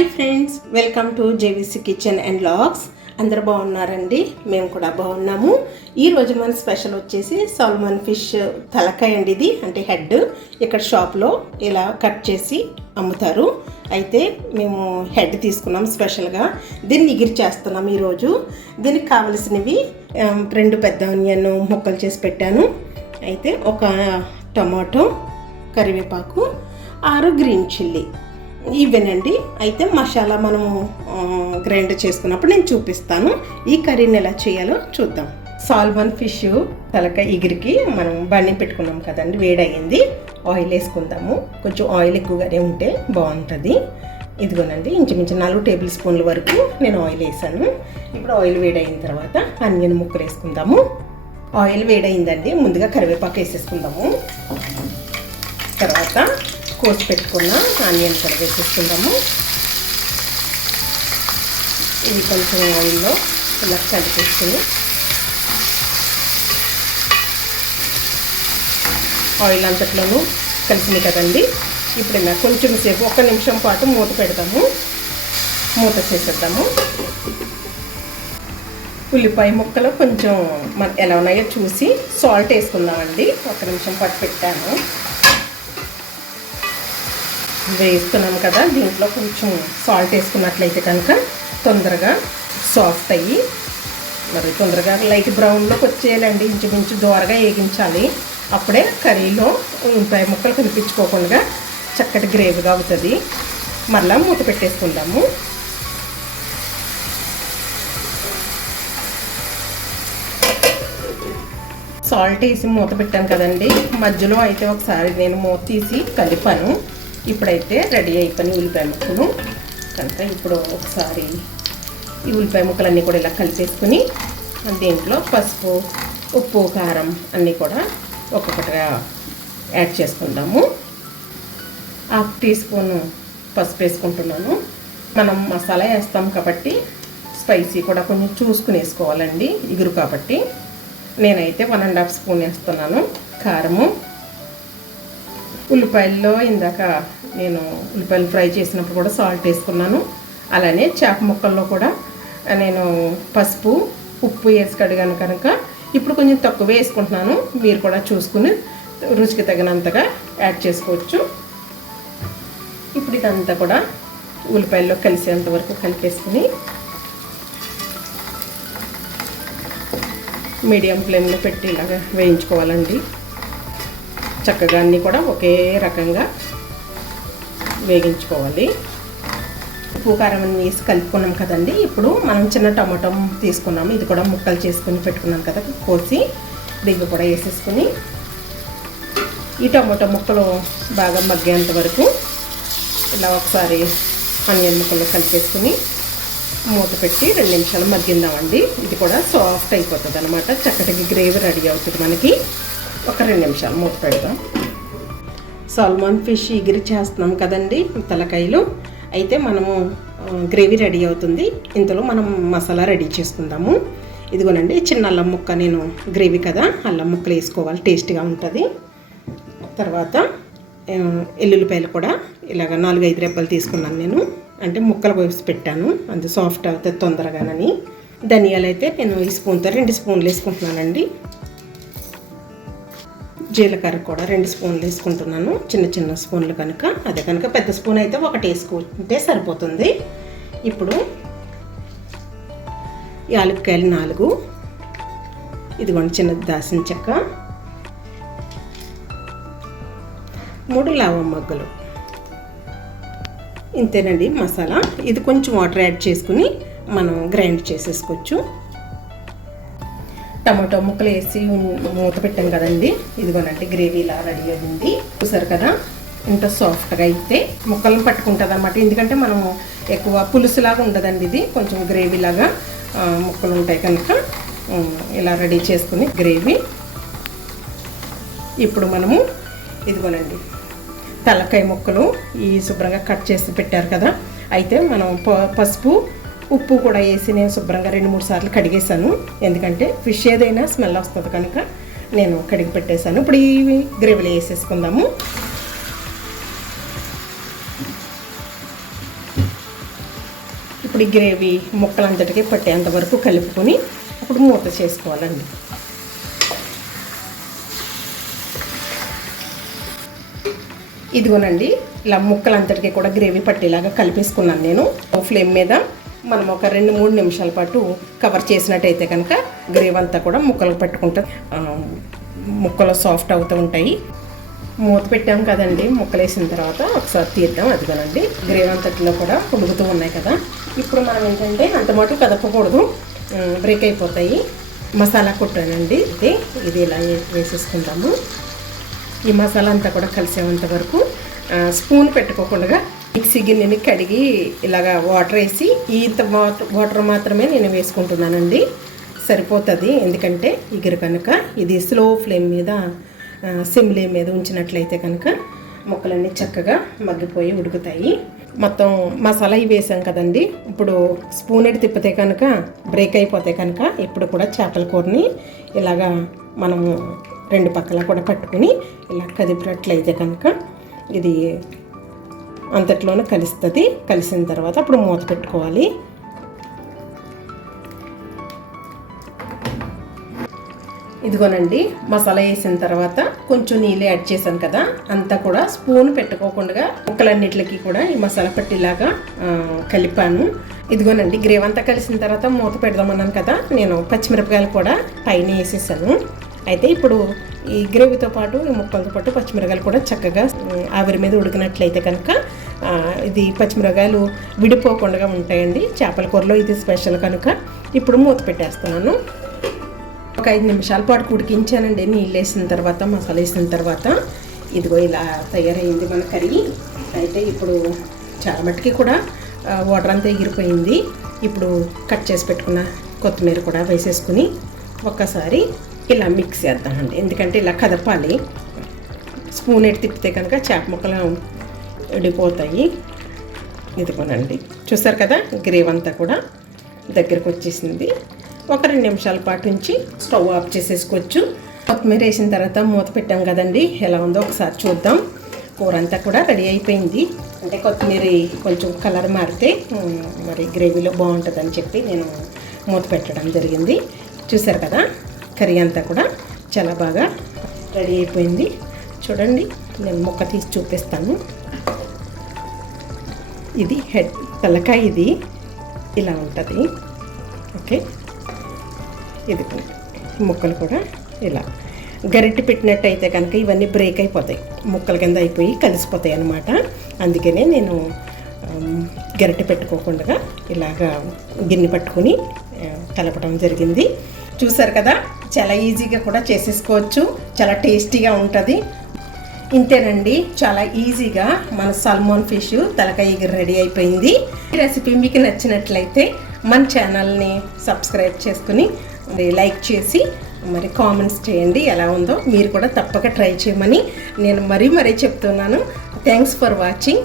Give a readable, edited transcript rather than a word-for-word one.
Hi friends, welcome to JVC kitchen and vlogs. అందరు బాగున్నారండి? మేము కూడా బాగున్నాము. ఈరోజు మన స్పెషల్ వచ్చేసి సాల్మన్ ఫిష్ తలకాయ అండి. ఇది అంటే హెడ్ ఇక్కడ షాప్లో ఇలా కట్ చేసి అమ్ముతారు. అయితే మేము హెడ్ తీసుకున్నాం స్పెషల్గా. దీన్ని ఎగిరి చేస్తున్నాం ఈరోజు. దీనికి కావలసినవి 2 పెద్ద ఆనియన్ ముక్కలు చేసి పెట్టాను. అయితే ఒక టమాటో, కరివేపాకు, 6 గ్రీన్ చిల్లీ ఇవేనండి. అయితే మసాలా మనము గ్రైండ్ చేసుకున్నప్పుడు నేను చూపిస్తాను. ఈ కర్రీని ఎలా చేయాలో చూద్దాం. సాల్మన్ ఫిష్ తలకాయ ఎగిరికి మనం బన్నీ పెట్టుకున్నాం కదండి, వేడయింది. ఆయిల్ వేసుకుందాము. కొంచెం ఆయిల్ ఎక్కువగానే ఉంటే బాగుంటుంది. ఇదిగోనండి, ఇంచుమించు 4 టేబుల్ స్పూన్ల వరకు నేను ఆయిల్ వేసాను. ఇప్పుడు ఆయిల్ వేడైన తర్వాత ఆనియన్ ముక్కలు వేసుకుందాము. ఆయిల్ వేడైందండి, ముందుగా కరివేపాకు వేసేసుకుందాము. తర్వాత కోసి పెట్టుకున్న ఆనియన్ కూడా వేసేసుకుందాము. ఇవి కొంచెం ఆయిల్లో ఇలా కలిపేసుకుని ఆయిల్ అంతట్లోనూ కలిసింది కదండి. ఇప్పుడు ఇలా కొంచెం సేపు 1 నిమిషం పాటు మూత పెడతాము. మూత చేసేద్దాము. ఉల్లిపాయ ముక్కలు కొంచెం ఎలా ఉన్నాయో చూసి సాల్ట్ వేసుకుందామండి. 1 నిమిషం పాటు పెట్టాను. వేస్తున్నాము కదా, దీంట్లో కొంచెం సాల్ట్ వేసుకున్నట్లయితే కనుక తొందరగా సాఫ్ట్ అయ్యి మరి తొందరగా లైట్ బ్రౌన్లోకి వచ్చేయాలండి. ఇంచుమించు దోరగా వేగించాలి. అప్పుడే కర్రీలో ఉల్లిపాయ ముక్కలు కనిపించుకోకుండా చక్కటి గ్రేవీగా అవుతుంది. మళ్ళీ మూత పెట్టేసుకుందాము. సాల్ట్ వేసి మూత పెట్టాను కదండి. మధ్యలో అయితే ఒకసారి నేను మూత తీసి కలిపాను. ఇప్పుడైతే రెడీ అయిపోయినాయి ఉల్లిపాయ ముక్కలు కనుక ఇప్పుడు ఒకసారి ఈ ఉల్లిపాయ ముక్కలన్నీ కూడా ఇలా కలిపేసుకుని దీంట్లో పసుపు, ఉప్పు, కారం అన్నీ కూడా ఒక్కొక్కటిగా యాడ్ చేసుకుందాము. 1/2 టీ స్పూన్ పసుపు వేసుకుంటున్నాను. మనం మసాలా వేస్తాం కాబట్టి స్పైసీ కూడా కొంచెం చూసుకుని వేసుకోవాలండి, ఇగురు కాబట్టి. నేనైతే 1½ స్పూన్ వేస్తున్నాను. కారము, ఉల్లిపాయల్లో ఇందాక నేను ఉల్లిపాయలు ఫ్రై చేసినప్పుడు కూడా సాల్ట్ వేసుకున్నాను. అలానే చేప ముక్కల్లో కూడా నేను పసుపు, ఉప్పు వేసి కడిగాను కనుక ఇప్పుడు కొంచెం తక్కువ వేసుకుంటున్నాను. మీరు కూడా చూసుకుని రుచికి తగినంతగా యాడ్ చేసుకోవచ్చు. ఇప్పుడు ఇదంతా కూడా ఉల్లిపాయల్లో కలిసేంత వరకు కలిపేసుకుని మీడియం ఫ్లేమ్లో పెట్టి ఇలాగా వేయించుకోవాలండి. చక్కగా అన్నీ కూడా ఒకే రకంగా వేగించుకోవాలి. ఉప్పు కారం వేసి కలుపుకున్నాం కదండి. ఇప్పుడు మనం చిన్న టమాటో తీసుకున్నాము. ఇది కూడా ముక్కలు చేసుకుని పెట్టుకున్నాం కదా, కోసి దీన్ని కూడా వేసేసుకుని ఈ టమాటో ముక్కలు బాగా మగ్గేంత వరకు ఇలా ఒకసారి ఆనియన్ ముక్కలు కలిపేసుకుని మూత పెట్టి 2 నిమిషాలు మగ్గిందామండి. ఇది కూడా సాఫ్ట్ అయిపోతుంది అనమాట. చక్కటి గ్రేవీ రెడీ అవుతుంది మనకి. ఒక 2 నిమిషాలు మూత పెడదాం. సాల్మన్ ఫిష్ ఎగిరి చేస్తున్నాం కదండి తలకాయలు. అయితే మనము గ్రేవీ రెడీ అవుతుంది. ఇంతలో మనం మసాలా రెడీ చేసుకుందాము. ఇదిగోనండి, చిన్న అల్లం ముక్క, నేను గ్రేవీ కదా అల్లం ముక్కలు వేసుకోవాలి, టేస్ట్గా ఉంటుంది. తర్వాత ఎల్లుల్లిపాయలు కూడా ఇలాగ 4-5 రెబ్బలు తీసుకున్నాను నేను. అంటే ముక్కలు కోసి పెట్టాను, అంత సాఫ్ట్ అవుతుంది తొందరగానని. ధనియాలు అయితే నేను ఈ స్పూన్తో 2 స్పూన్లు వేసుకుంటున్నానండి. జీలకర్ర కూడా 2 స్పూన్లు వేసుకుంటున్నాను, చిన్న స్పూన్లు కనుక. అదే కనుక పెద్ద స్పూన్ అయితే 1 వేసుకుంటే సరిపోతుంది. ఇప్పుడు యాలక్కాయలు 4, ఇదిగోండి చిన్న దాల్చిన చెక్క, 3 లవంగ మొగ్గలు. ఇంతేనండి మసాలా. ఇది కొంచెం వాటర్ యాడ్ చేసుకుని మనం గ్రైండ్ చేసేసుకోవచ్చు. టమాటో ముక్కలు వేసి మూత పెట్టాం కదండి. ఇదిగోనండి గ్రేవీ ఇలా రెడీ అయింది. చూసారు కదా, ఇంత సాఫ్ట్గా అయితే ముక్కలను పట్టుకుంటుంది అన్నమాట. ఎందుకంటే మనము ఎక్కువ పులుసులాగా ఉండదండి, ఇది కొంచెం గ్రేవీలాగా ముక్కలు ఉంటాయి కనుక ఇలా రెడీ చేసుకుని గ్రేవీ. ఇప్పుడు మనము ఇదిగోనండి తలకాయ ముక్కలు ఈ శుభ్రంగా కట్ చేసి పెట్టారు కదా. అయితే మనం పసుపు, ఉప్పు కూడా వేసి నేను శుభ్రంగా 2-3 సార్లు కడిగేసాను. ఎందుకంటే ఫిష్ ఏదైనా స్మెల్ వస్తుంది కనుక నేను కడిగి పెట్టేశాను. ఇప్పుడు ఈ గ్రేవీలో వేసేసుకుందాము. ఇప్పుడు ఈ గ్రేవీ ముక్కలంతటికీ పట్టేంత వరకు కలుపుకొని అప్పుడు మూత చేసుకోవాలండి. ఇదిగోనండి, ఇలా ముక్కలంతటికీ కూడా గ్రేవీ పట్టేలాగా కలిపేసుకున్నాను నేను. ఫ్లేమ్ మీద మనం ఒక 2-3 నిమిషాల పాటు కవర్ చేసినట్టయితే కనుక గ్రేవీ అంతా కూడా ముక్కలకు పట్టుకుంటూ ముక్కలు సాఫ్ట్ అవుతూ ఉంటాయి. మూత పెట్టాం కదండి, ముక్కలు వేసిన తర్వాత ఒకసారి తీద్దాం. అదిగోనండి, గ్రేవీ అంతటిలో కూడా ఉడుకుతూ ఉన్నాయి కదా. ఇప్పుడు మనం ఏంటంటే అంత మటు కదపకూడదు, బ్రేక్ అయిపోతాయి. మసాలా కొట్టానండి, ఇది ఇలా వేసేసుకుంటాము. ఈ మసాలా అంతా కూడా కలిసేంత వరకు స్పూన్ పెట్టుకోకుండా మిక్సీ గిన్నెని కడిగి ఇలాగా వాటర్ వేసి ఇంత వాటర్ మాత్రమే నేను వేసుకుంటున్నానండి, సరిపోతుంది. ఎందుకంటే ఇగురు కనుక ఇది స్లో ఫ్లేమ్ మీద సిమ్లీ మీద ఉంచినట్లయితే కనుక ముక్కలన్నీ చక్కగా మగ్గిపోయి ఉడుకుతాయి. మొత్తం మసాలా ఇవి వేసాం కదండి. ఇప్పుడు స్పూన్ ఎడి తిప్పితే కనుక బ్రేక్ అయిపోతే కనుక ఇప్పుడు కూడా చేపల కూరని ఇలాగా మనము 2 పక్కల కూడా పట్టుకుని ఇలా కదిపినట్లయితే కనుక ఇది అంతట్లోనే కలుస్తుంది. కలిసిన తర్వాత అప్పుడు మూత పెట్టుకోవాలి. ఇదిగోనండి, మసాలా వేసిన తర్వాత కొంచెం నీళ్ళు యాడ్ చేశాను కదా, అంతా కూడా స్పూన్ పెట్టుకోకుండా ముక్కలన్నిటికి కూడా ఈ మసాలా పట్టిలాగా కలిపాను. ఇదిగోనండి, గ్రేవీ అంతా కలిసిన తర్వాత మూత పెడదామన్నాను కదా, నేను పచ్చిమిరపకాయలు కూడా పైన వేసేసాను. అయితే ఇప్పుడు ఈ గ్రేవీతో పాటు ఈ ముక్కలతో పాటు పచ్చిమిరపకాయలు కూడా చక్కగా ఆవిరి మీద ఉడికినట్లయితే కనుక ఇది పచ్చిమిరపకాయలు విడిపోకుండా ఉంటాయండి. చేపల కూరలో ఇది స్పెషల్ కనుక ఇప్పుడు మూత పెట్టేస్తున్నాను. ఒక 5 నిమిషాల పాటు ఉడికించానండి నీళ్ళు వేసిన తర్వాత, మసాలా వేసిన తర్వాత. ఇదిగో ఇలా తయారైంది మన కర్రీ. అయితే ఇప్పుడు చాలా మట్టుకి కూడా వాటర్ అంతా ఎగిరిపోయింది. ఇప్పుడు కట్ చేసి పెట్టుకున్న కొత్తిమీర కూడా వేసేసుకుని ఒక్కసారి ఇలా మిక్స్ చేద్దామండి. ఎందుకంటే ఇలా కదపాలి, స్పూన్ ఎట్టి తిప్పితే కనుక చేప ముక్కలు విడిపోతాయి. ఇదిగోనండి, చూసారు కదా గ్రేవీ అంతా కూడా దగ్గరకు వచ్చేసింది. ఒక 2 నిమిషాల పాటు నుంచి స్టవ్ ఆఫ్ చేసేసుకోవచ్చు. కొత్తిమీర వేసిన తర్వాత మూత పెట్టాం కదండి, ఎలా ఉందో ఒకసారి చూద్దాం. కూర అంతా కూడా రెడీ అయిపోయింది. అంటే కొత్తిమీర కొంచెం కలర్ మారితే మరి గ్రేవీలో బాగుంటుందని చెప్పి నేను మూత పెట్టడం జరిగింది. చూసారు కదా, కర్రీ అంతా కూడా చాలా బాగా రెడీ అయిపోయింది. చూడండి, నేను ముక్క తీసి చూపిస్తాను. ఇది హెడ్ తలకాయ, ఇది ఇలా ఉంటుంది. ఓకే, ఇది ముక్కలు కూడా ఇలా గరిటె పెట్టినట్టయితే కనుక ఇవన్నీ బ్రేక్ అయిపోతాయి, ముక్కల కింద అయిపోయి కలిసిపోతాయి అన్నమాట. అందుకనే నేను గరిటె పెట్టుకోకుండా ఇలాగా గిన్నె పట్టుకుని కలపడం జరిగింది. చూసారు కదా, చాలా ఈజీగా కూడా చేసేసుకోవచ్చు, చాలా టేస్టీగా ఉంటుంది. ఇంతేనండి, చాలా ఈజీగా మన సాల్మన్ ఫిష్ తలకాయ ఎగురు రెడీ అయిపోయింది. ఈ రెసిపీ మీకు నచ్చినట్లయితే మన ఛానల్ని సబ్స్క్రైబ్ చేసుకుని లైక్ చేసి మరి కామెంట్స్ చేయండి. ఎలా ఉందో మీరు కూడా తప్పక ట్రై చేయమని నేను మరీ చెప్తున్నాను. Thanks for watching.